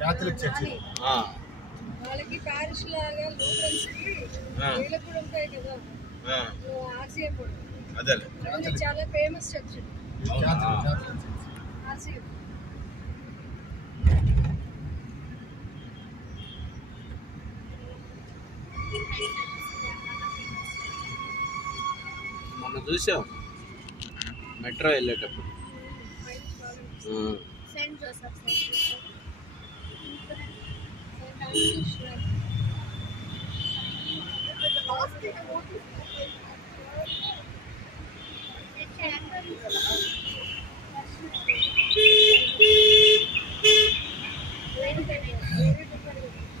Catholic church వాళ్ళకి perish లాగా Lutherans కి వీళ్ళకి కూడా ఉంటాయి కదా ఆర్సీఎం కూడా అదే చాలా ఫేమస్ చర్చ్ ఆర్సీఎం. మొన్న చూసాం మెట్రో వెళ్ళేటప్పుడు. సెయింట్ జోసెఫ్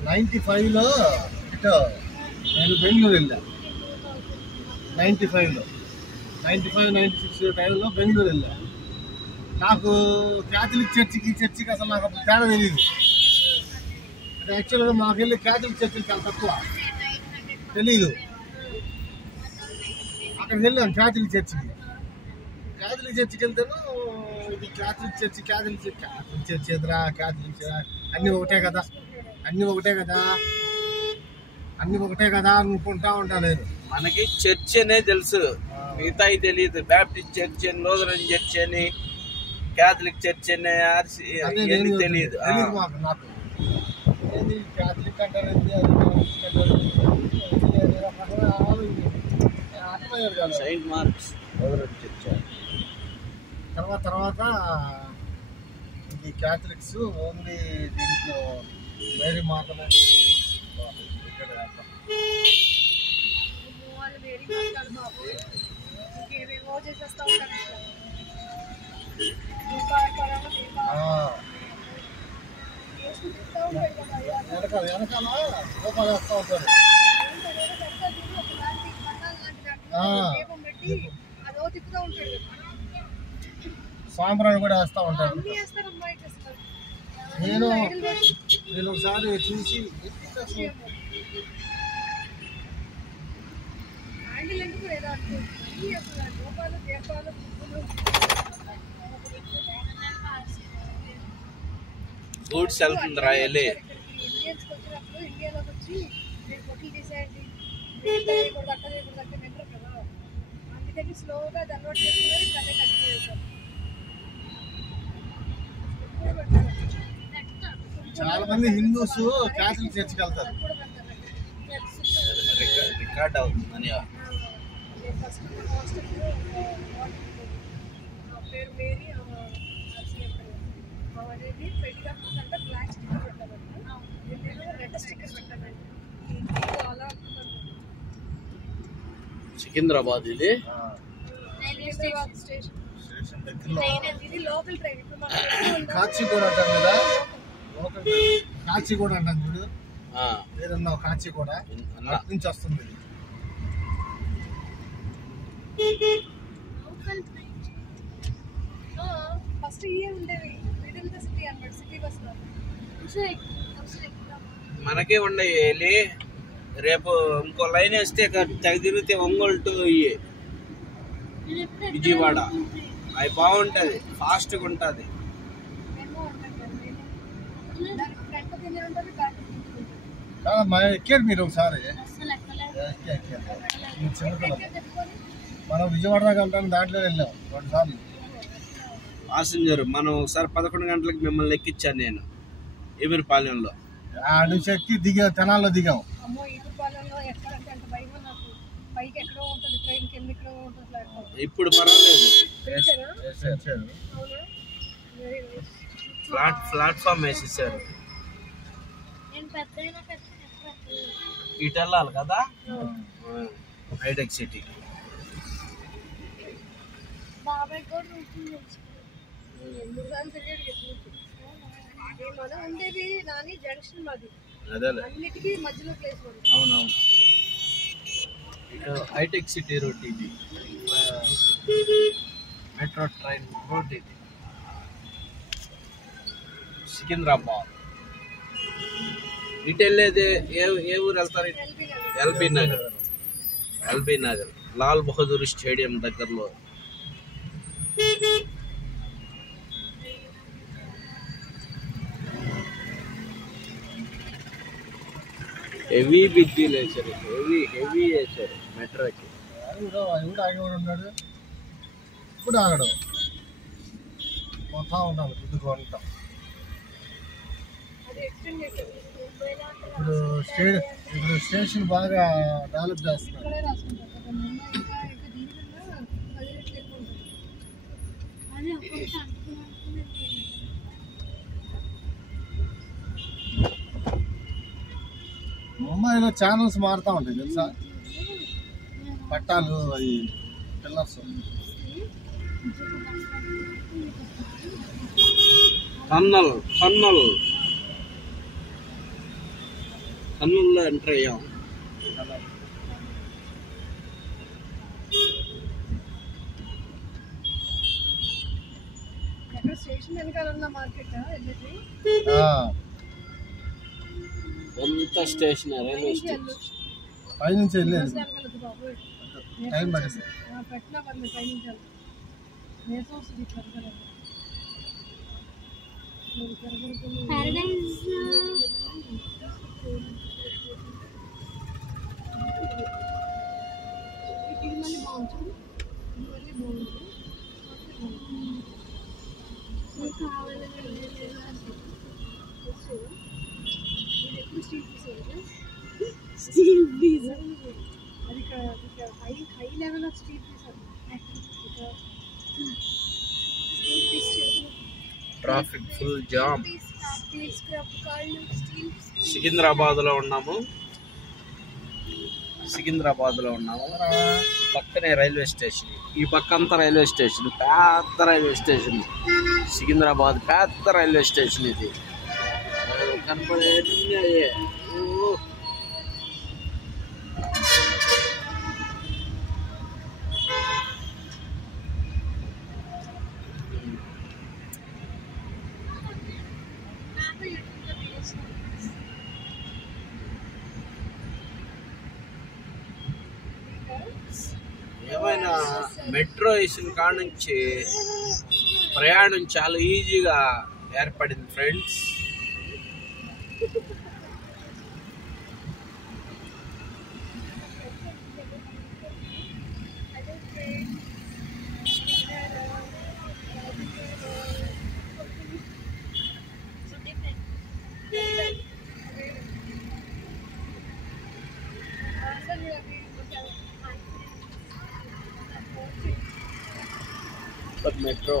95లో నేను బెంగళూరు వెళ్ళా. 95లో 96 టైంలో బెంగళూరు వెళ్ళా. నాకు క్యాథలిక్ చర్చికి ఈ చర్చికి అసలు నాకు అప్పుడు తేడా తెలియదు. అంటే యాక్చువల్గా మాకు వెళ్ళి క్యాథలిక్ చర్చికి చాలా తక్కువ తెలీదు. అక్కడికి వెళ్ళాను క్యాథలిక్ చర్చికి వెళ్తాను. ఇది క్యాథలిక్ చర్చి ఎదురా క్యాథలిక్ అన్నీ ఒకటే కదా అనుకుంటా ఉంటాను నేను. మనకి చర్చ్ అనే తెలుసు, మిగతా తెలియదు. బ్యాప్టిస్ట్ చర్చ్ అని, లూథరన్ చర్చ్ అని, క్యాథలిక్ చర్చ్ అని తెలియదు మాకు. నాకు క్యాథలిక్ అంటారు సెయింట్ మార్క్స్ లూథరన్ చర్చ్. తర్వాత ఇది క్యాథలిక్స్ ఓన్లీ దీంట్లో మేరీ మాత్రమే. వెనకాల రూపాయలు వేస్తూ ఉంటారు. సాంబ్రాన్ని కూడా వేస్తూ ఉంటారు. నేను ఒకసారి చూసి గూడ్స్ వెళ్తుందిరా వెళ్ళి. ఇండియాలోకి వచ్చి పొట్లు తీసేయండి కదా, అందుకని స్లోగా అలవాటు చేస్తున్నారు. ఇప్పుడు అదే కంటిన్యూ చేస్తారు. చాలా మంది హిందూస్ క్యాథలిక్ చర్చికి వెళ్తారు. రికార్డ్ అవుతుందని పేరు మేరీ అనేది పెట్టినప్పుడు బ్లాక్ స్టిక్కర్ పెట్టాలండి, రెడ్ స్టిక్కర్ పెట్టాలండి. అలా సికింద్రాబాద్ ఇది స్టేషన్ ఇది లోకల్ ట్రైన్. కాచిగూడ అంటాం కదా, కాచిగూడ అంటాం చూడు, ఏదన్నా కాచిగూడ నుంచి వస్తుంది. ఫస్ట్ ఇయే ఉండేవి మిడిల్ ద సిటీ అన్నమాట, సిటీ బస్ లో. మనకే ఉండేవి. రేపు ఇంకో లైన్ వేస్తే తెగ తిరిగితే ఒంగోలు టు విజయవాడ. అవి బాగుంటుంది, ఫాస్ట్గా ఉంటుంది. ఎక్కారు మీరు ఒకసారి? మనం విజయవాడ దాకా వెళ్తాం, దాంట్లో వెళ్ళాం 2 సార్లు. పాసింజర్ మనం ఒకసారి 11 గంటలకు మిమ్మల్ని ఎక్కించాను నేను ఎమిరిపాలెంలో. నుంచి ఎక్కి తెనాల్లో దిగాం. ఇప్పుడు పర్వాలేదు, ప్లాట్ఫామ్ వేసేసారు. ఇటు వెళ్ళాలి కదా హైటెక్ సిటీ. ఉండేది నాని జంక్షన్ మాది, అన్నిటికీ మధ్యలో ప్లేస్. అవునవును, ఇటు హైటెక్ సిటీ రోడ్, ఇది మెట్రో ట్రైన్ రోడ్. ఇది సికింద్రాబాద్. ఇటు వెళ్ళేది ఏ ఊరు వెళ్తారు? ఎల్బీ నగర్ లాల్ బహదూర్ స్టేడియం దగ్గరలో. హెవీ బిగ్గీలు వేశారు, హెవీ వేశారు మెట్రోకి. కూడా ఆగేవాడు ఉన్నాడు, ఇప్పుడు ఆగడు, పోతా ఉన్నాడు గుద్దుకుంటా. ఇప్పుడు స్టేషన్ బాగా డెవలప్ చేస్తున్నారు. ముంబైలో ఛానల్స్ మారుతూ ఉంటాయి తెలుసా, పట్టాలు అవి పిల్లర్స్. టన్నల్లో ఎంటర్ అయ్యాం. స్టేషన్ వెనకాల మార్కెట్ ఎంత స్టేషన్, రైల్వే స్టేషన్ పైనుంచి వెళ్ళేది టైం పడుతుంది. పెట్టినా పర్లేదు పైనుంచి నేర్చు వస్తుంది ఇట్లా మళ్ళీ బాగుంటుంది, మళ్ళీ బాగుంటుంది. స్టీల్ పీస్ అది high level of steel piece. Traffic full jam. సికింద్రాబాద్లో ఉన్నాము. పక్కనే రైల్వే స్టేషన్, ఈ పక్క అంతా రైల్వే స్టేషన్, పెద్ద రైల్వే స్టేషన్. సికింద్రాబాద్ పెద్ద రైల్వే స్టేషన్ ఇది. కనపడే ఏమైనా మెట్రో వేసిన కాడ నుంచి ప్రయాణం చాలా ఈజీగా ఏర్పడింది ఫ్రెండ్స్. మెట్రో